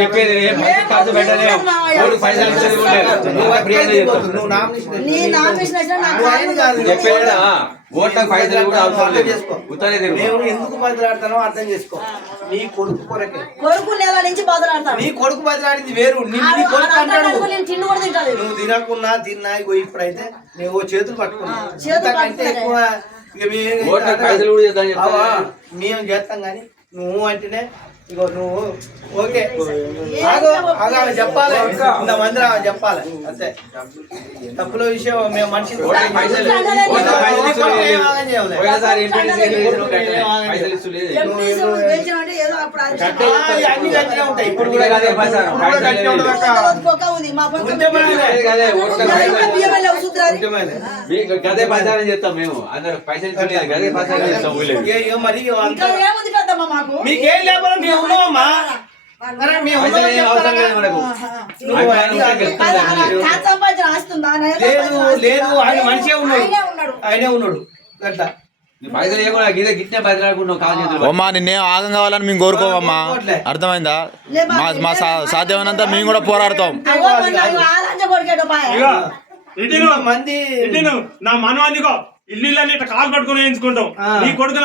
చెప్పేది ఖర్చు పెట్టలే పైసలు చెప్పేదా ఓట్లకు పైసలు కూడా అవసరం లేదు. ఎందుకు బదిలాడతానో అర్థం చేసుకో. నీ కొడుకు కొరకే నీ కొడుకు బదిలాడింది వేరు. నువ్వు తినకున్నా తిన్నా ఇప్పుడైతే నువ్వు చేతులు పట్టుకున్నావు. ఎక్కువ మేము చేస్తాం కానీ నువ్వు అంటేనే ఇగో నువ్వు ఓకే చెప్పాలి. ఇంతమంది చెప్పాలి అంతే. తప్పుల విషయం మేము మనిషి అన్ని గట్టిగా ఉంటాయి. ఇప్పుడు గదే ప్రచారం చేస్తాం మేము. అందరూ పైసలు గదే ప్రచారం చేస్తాం. మరి మీకేం లేకపోతే మేము ఉన్నామమ్మా. లేదు ఆయన మనిషే ఉన్నాడు. ఆయనే ఉన్నాడు అట్లా. అమ్మా నిన్నే ఆగం కావాలని మేము కోరుకోమమ్మా. అర్థమైందా? మా సాధ్యమైనంత మేము కూడా పోరాడతాం. మంది నా మనం అందుకో ఇల్లు కాలు పట్టుకుని వేయించుకుంటాం. నీ కొడుకు